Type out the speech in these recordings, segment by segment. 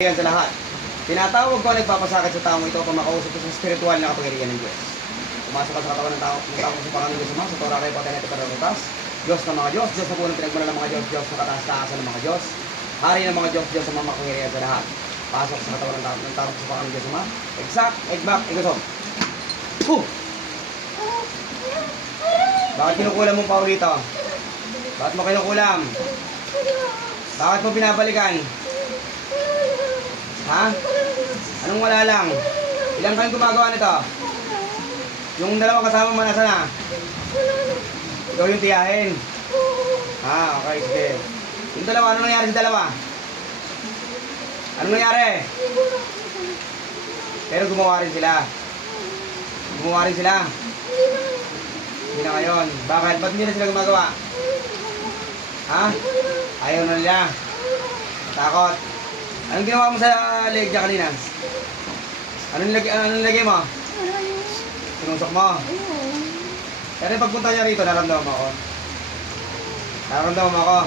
Yan sa lahat. Tinatawag ko ang nagpapasakit sa taong ito kung makausap sa spiritual na kapangyarihan ng Diyos. Pumasok ka sa katawan ng tao, ng tao sa pangalan ng Diyos sa Torah kayo patay na ito para. Diyos ng mga Diyos, Diyos na punong pinagmana ng mga Diyos, Diyos na kataas-taasan ng mga Diyos. Hari ng mga Diyos, Diyos sa mga makapangyarihan sa lahat. Pasok sa katawan ng tao, ng tao sa pangalan ng Diyos Ama. Exact, eggbak, igusok. Huh! Bakit kinukulam mo pa dito? Bakit mo kinukulam? Bakit mo binabalikan? Ha? Anong wala lang? Ilang kayong gumagawa nito? Yung dalawa kasama mo nasa na? Ikaw yung tiyahin. Ah, okay, sige. Yung dalawa, ano nangyari sa dalawa? Anong nangyari? Pero gumawa rin sila. Gumawa rin sila. Hindi na ngayon. Bakit? Ba't hindi na sila gumagawa? Ha? Ayaw na nila. Takot. Anong ginawa mo sa leg niya kanina? Anong nilagay, anong nilagay mo? Sinusok mo. Pero yung pagpunta niya rito, naramdaman mo ako. Naramdaman mo ako.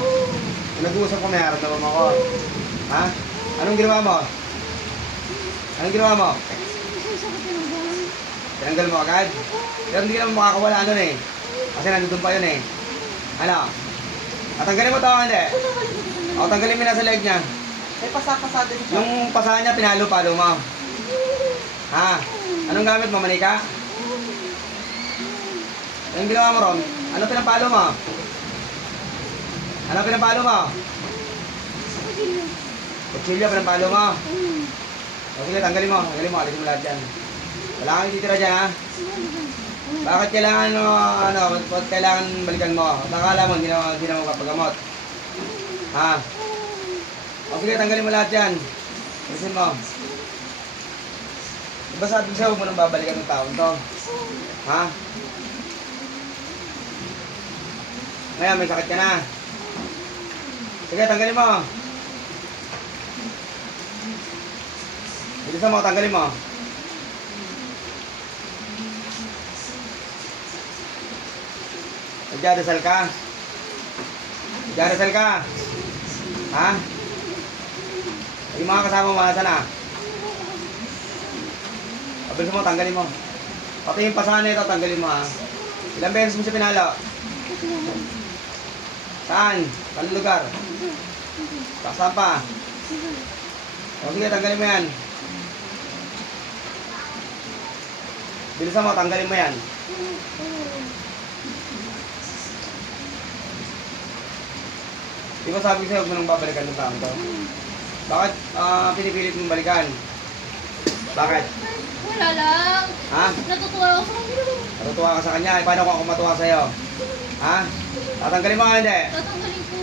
Kung nag-uusap kami, naramdaman mo ako. Ha? Anong ginawa mo? Anong ginawa mo? Tinanggal mo agad? Pero hindi ka naman makakawala nun eh. Kasi nandun pa yun eh. Ano? Tatanggalin mo to hindi? O, tanggalin mo na sa leg niya. May pasapasa din siya. Yung pasahan niya, pinalo-palo mo. Ha? Anong gamit mo, manika? Anong ginawa mo, Ron? Ano pinapalo mo? Ano pinapalo mo? Kutsilyo, pinapalo mo. O sige, tanggalin mo. Tanggalin mo, alisin mo lahat yan. Wala kang titira dyan, ha? Bakit kailangan, ano, ano, bakit kailangan balikan mo? Nakala mo, hindi na, hindi na mo kapagamot. Ha? O sige, tanggalin mo lahat yan. Alisin mo. Diba sabi ko sa'yo, huwag mo nang babalikan ng taon to? Ha? Ngayon, may sakit ka na. Sige, tanggalin mo. Bilisan mo, tanggalin mo. Nagdadasal ka? Nagdadasal ka? Ha? Yung mga kasama mo, nasa na? Pabilis mo, tanggalin mo. Pati yung pasahan nito, tanggalin mo ha. Ilang beses mo siya pinalo? Saan? Saan lugar? Sa- Saan pa? O sige, tanggalin mo yan. Bilisan mo, tanggalin mo yan. Di ba sabi sa'yo, huwag mo nang babalikan ng taong to? Bakit ah, pinipilit mong balikan? Bakit? Wala lang. Ha? Natutuwa ako sa kanila. Natutuwa ka sa kanya, eh, paano kung ako matuwa sa'yo? Ha? Tatanggalin mo nga hindi. Tatanggalin ko.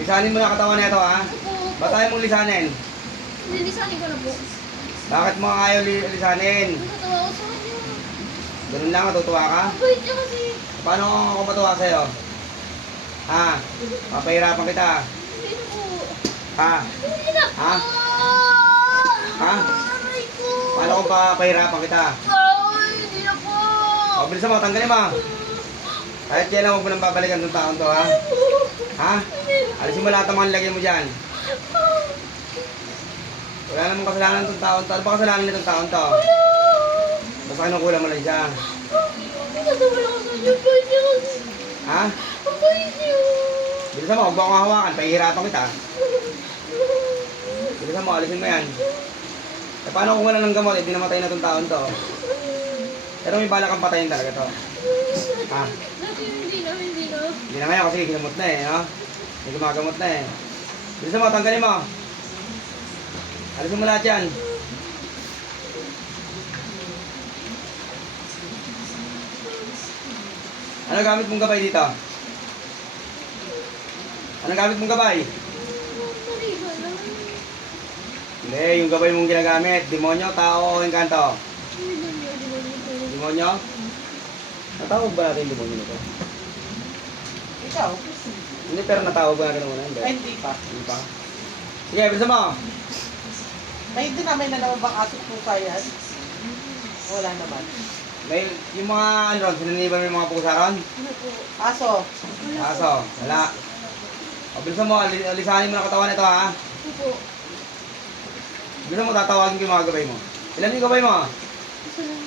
Lisanin mo na katawan nito ha? Opo. Ba't ayaw mong lisanin? Nilisanin ko na po. Bakit mo ayaw li- lisanin? Natutuwa ako sa kanya. Ganun lang, matutuwa ka? Wait niya kasi. Paano kung ako matuwa sa'yo? Ha? Papahirapan kita. Po. Ha? Po. Ha? Ha? Paano kung papahirapan kita? Ay, hindi na po. O, bilisan mo, tanggalin mo. Kahit kailan huwag mo nang babalikan ng taon to ha? Ha? Alisin mo lahat ng mga nilagay mo dyan. Wala namang kasalanan itong taon to. Ano ba kasalanan nitong taon to? Basta kinukulang mo lang siya. Kasi. Ha? Bilisan mo, huwag mo akong hawakan. Pahihirapan kita. Bilisan mo, alisin mo yan. Eh, paano kung wala ng gamot, eh, di namatay na itong taon to. Pero may balak kang patayin talaga to. Ha? Hindi na, hindi na. Hindi na ngayon kasi ginamot na eh, no? May gumagamot na eh. Bilisan mo, tanggalin mo. Alisin mo lahat yan. Ano gamit mong gabay dito? Ano gamit mong gabay? Hindi, yung gabay mong ginagamit. Demonyo, tao, o engkanto? Hindi hindi. Demonyo? Natawag ba natin yung demonyo nito? Ikaw? Hindi, pero natawag ba natin muna? Hindi. Ay, hindi pa. Hindi pa. Sige, bilisan mo. May namin na naman bang aso pusa yan? Wala naman. May, yung mga ano sinaniban mo yung mga pusa ron? Ano? Aso. Aso, wala. O, bilisan mo, ali- alisanin mo na katawan nito ha. Ano po? Gusto mo tatawagin ko yung mga gabay mo. Ilan yung gabay mo? Isa lang.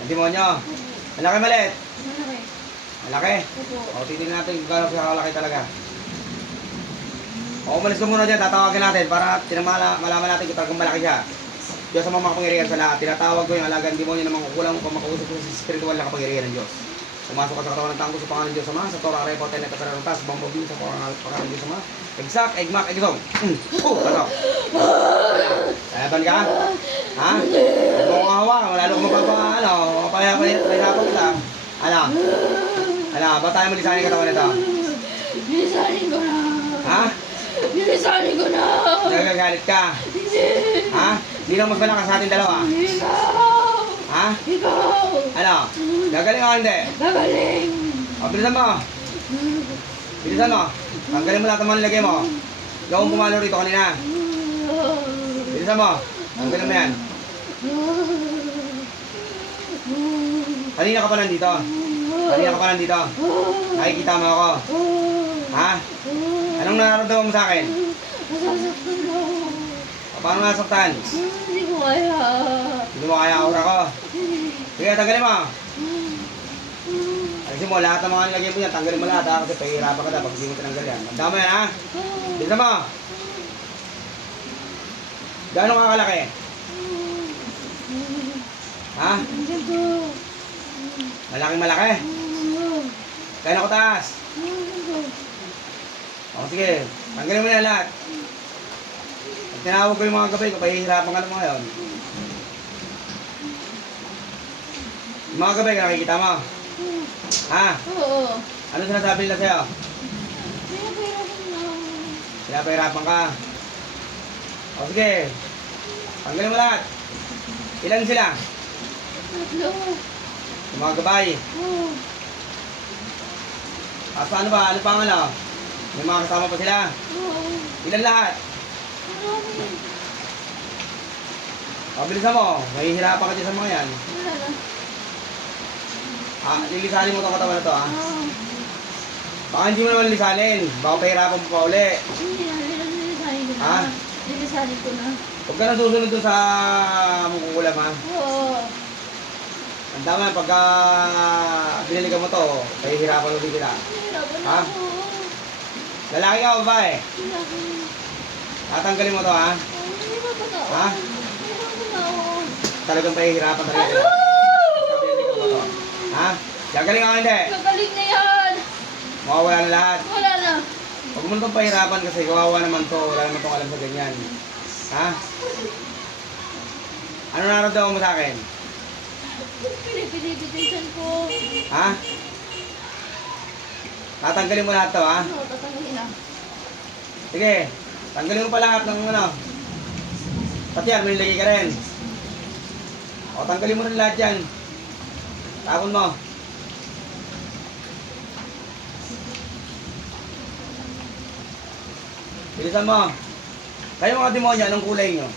Ang demonyo. Opo. Malaki malit. Malaki. Malaki. Opo. O, titignan natin kung gano'n siya kalaki talaga. O, umalis ka muna dyan, tatawagin natin para tinamala, malaman natin kung talagang malaki siya. Diyos ang mga makapangyarihan sa lahat. Tinatawag ko yung alagang demonyo ng mga kukulang kung makausap ko sa spiritual na kapangyarihan ng Diyos. Pumasok ka sa katawan ng tangko sa pangalan ng Diyos Ama, sa Torah, Repo, Tenet, at Tarantas, Bambabin sa pangalan ng Diyos Ama. Egsak, egmak, egzom. Mm. Oh, ano? Laban ka? Ha? Huwag mo kong hawakan, lalo kang mapapa, ano, mapapahirapan kita. Ano? Ano, ba't tayo malisanin katawan nito? Bilisanin ko na. Ha? Bilisanin ko na. Nagagalit ka? Hindi. Ha? Sino mas malakas sa ating dalawa? Ikaw. Ha? Ikaw. Ano? Gagaling o hindi? Gagaling. O, bilisan mo. Bilisan mo. Tanggalin mo lahat ng mga nilagay mo. Ikaw ang pumalo rito kanina. Bilisan mo. Tanggalin mo yan. Kanina ka pa nandito. Kanina ka pa nandito. Nakikita mo ako. Ha? Anong nararamdaman mo sa akin? Nasasaktan ako. Paano nasaktan? Hindi ko kaya. Hindi mo kaya aura ko. Sige, tanggalin mo. Ayusin mo, lahat ng mga nilagay mo yan, tanggalin mo lahat ha, kasi pahihirapan ka na pag hindi mo tinanggal yan. Ang dami yan ha. Bilisan mo. Gaano ka kalaki? Ha? Malaking malaki? Gaano ko taas? Ganito. O sige, tanggalin mo na lahat. Tinawag ko yung mga gabay ko, pahihirapan ka na mo ngayon. Yung mga gabay, nakikita mo. Ha? Oo. Ano sinasabi nila sa'yo? Pinapahirapan ka. O sige, tanggalin mo lahat. Ilan sila? Tatlo. Yung mga gabay. Oo. Ah, paano ba? Ano pa ang ano? May mga kasama pa sila. Oo. Ilan lahat? Marami. O, bilisan mo. Mahihirapan ka dyan sa mga yan. Ah, lilisanin mo itong katawan na to, ha? Oo. Baka hindi mo naman lilisanin. Baka pahirapan mo pa uli. Hindi na. Nilisanin ko na. Ha? Nilisanin ko na. Huwag ka na susunod doon sa mungkukulam, ha? Oo. Ang dama, pagka binili ka mo to, pahihirapan ulit kita. Nahirapan na Ha? ako. Lalaki ka o babae? Lalaki. Tatanggalin mo to, ha? Nahirapan na ako. Ha? Talagang pahihirapan talaga. Ano? Mo to. Ha? Gagaling ako hindi. Gagaling na yan. Mawawala na lahat. Wala na. Huwag mo itong pahirapan kasi kawawa naman to. Wala naman itong alam sa ganyan. Ha? Ano nararamdaman mo sa akin? Pinipilipitisan ko. Ha? Tatanggalin mo lahat to, ha? Ano, tatanggalin na. Sige, tanggalin mo pa lahat ng ano. Pati yan, may nilagay ka rin. O, tanggalin mo rin lahat yan. Tapon mo. Bilisan mo. Kayo mga demonyo, anong kulay nyo?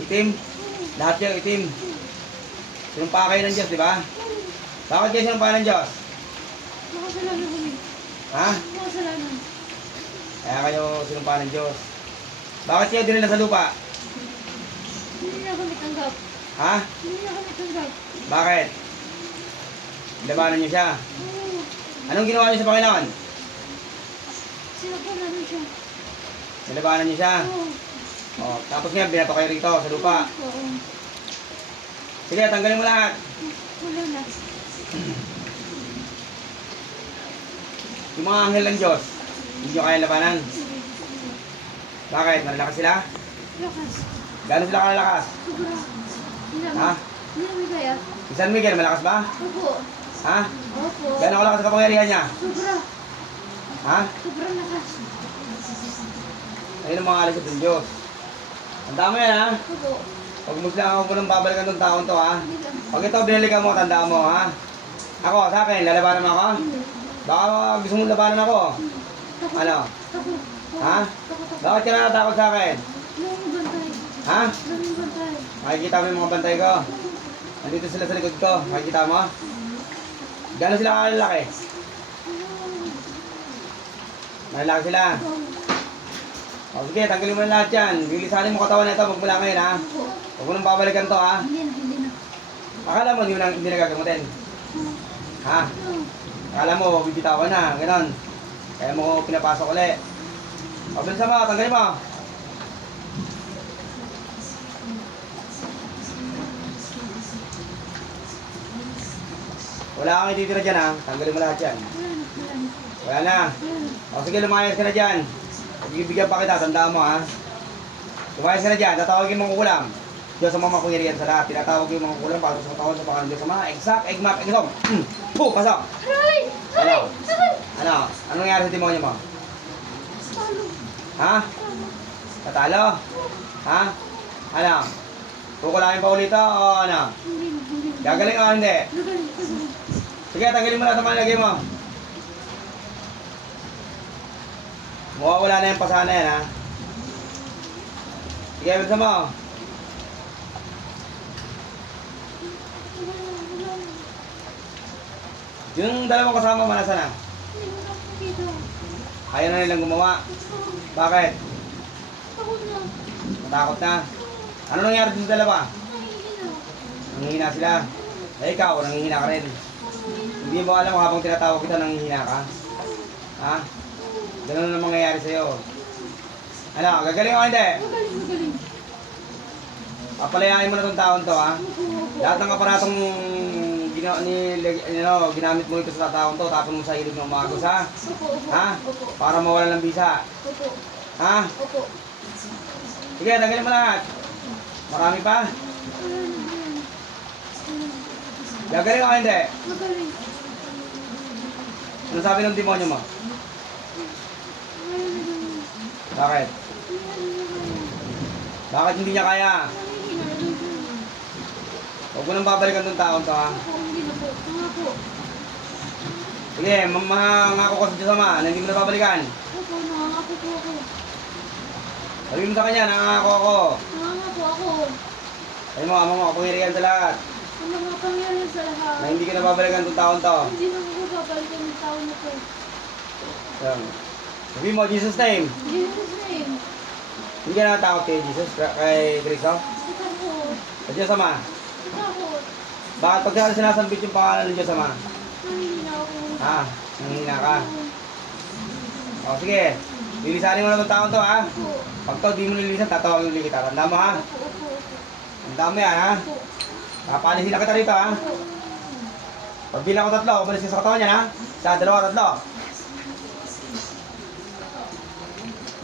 Itim? Lahat yung itim. Sinumpa kayo ng Diyos, di ba? Bakit kayo sinumpa ng Diyos? Makasalanan kami. Ha? Makasalanan. Kaya kayo sinumpa ng Diyos. Bakit kayo dinala sa lupa? Hindi na kami tanggap. Ha? Hindi na tanggap. Bakit? Labanan niyo siya. Oo. Anong ginawa niyo sa Panginoon? Sinapan namin siya. Nilabanan niyo siya. Oo. O, tapos nga, binato kayo rito sa lupa. Oo. Sige, tanggalin mo lahat. Wala na. Yung mga anghel ng Diyos, hindi nyo kaya labanan. Bakit? Malalakas sila? Lakas. Gano'n sila kalalakas? Sobra. Ha? Hindi namin kaya. Si San Miguel, malakas ba? Opo. Ha? Opo. Gano'n kalakas sa kapangyarihan niya? Sobra. Ha? Sobrang lakas. Ayun ang mga alis ng Diyos. Ang dami yan ha? Opo. Pag musla ako mo nang babalikan ng taon to ha? Pag ito binalikan mo, tandaan mo ha? Ako, sa akin, lalabanan mo ako? Baka gusto mong labanan ako. Ano? Ha? Ako. Bakit ka natatakot sa akin? Ha? Makikita mo yung mga bantay ko. Nandito sila sa likod ko. Makikita mo? Gano'n sila kalalaki? Malalaki sila. O sige, tanggalin mo na lahat yan. Lilisanin mo katawan na ito magmula ngayon ha. Huwag mo nang babalikan to ha. Akala mo hindi na, hindi na gagamutin. Ha? Akala mo bibitawan na, ganon. Kaya mo pinapasok ulit. O bilisan mo, tanggalin mo. Wala kang ititira dyan ha. Tanggalin mo lahat yan. Wala na. O sige, lumayas ka na dyan. Bibigyan pa kita, tandaan mo ha. Lumayas ka na dyan, tatawagin mong kulam. Diyos ang mga makungyarihan sa lahat. Tinatawag yung mga kulam para sa tawag sa pangalan Diyos sa mga exact, egmap, egsom. Mm. Puh, pasok. Aray! Aray! Ano? Aray! Ano? Anong nangyari sa demonyo mo? Talo. Ha? Natalo? Ha? Ano? Kukulangin pa ulit to o ano? Hindi na, hindi na. Gagaling o hindi? Gagaling, gagaling. Sige, tanggalin mo na sa malagay mo. Mawawala na yung pasana yan, ha? Sige, bilisan mo. Wala na, wala na. Yung dalawang kasama mo, nasa na? Hindi na. Ayaw na nilang gumawa. Bakit? Takot na. Matakot na. Ano nangyari sa dalawa? Nanghihina sila. Eh, ikaw, nanghihina ka rin. Hindi mo alam habang tinatawag kita, nanghihina ka. Ha? Ganun ang mangyayari sa'yo. Ano, gagaling o hindi? Papalayain mo na tong taon to, ha? Lahat ng aparatong gina, ni, ano, ginamit mo ito sa taon to, tapon mo sa ilog ng umagos, ha? Ha? Para mawala ng bisa. Ha? Sige, tanggalin mo lahat. Marami pa? Gagaling o hindi? Gagaling. Ano sabi ng demonyo mo? Bakit? Bakit hindi niya kaya? Huwag mo nang babalikan tong taon to, ha? Sige, mga mangako ko sa Diyos Ama, na hindi mo na babalikan. Opo, nangangako po ako. Sabi mo sa kanya, nangako ako. Nangangako ako. Sabi mo, amang mo, kapangyarihan sa lahat. Ang mga pangyarihan sa lahat. Na hindi ka na babalikan tong taon to. Hindi na ako babalikan ng tao na to. Yan. Sabi mo, Jesus name. Jesus name. Hindi ka natatakot kay Jesus, ka- kay Cristo. Takot. Sa Diyos Ama. Takot. Bakit pagka sinasambit yung pangalan ng Diyos Ama? Nahihina ako. Ha? Nanghina ka. O sige, lilisanin mo na itong taon to ha. Pag to, di mo nililisan, tatawagin ulit kita. Tanda mo ha. Opo, Tanda mo yan ha. Opo. Papalisin na kita rito ha. Opo. Pag bilang ko tatlo, umalis ka sa katawan niyan ha. Sa dalawa, tatlo.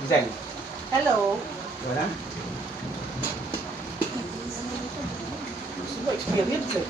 Giselle, Hello? di ba na? Gusto mo experience eh.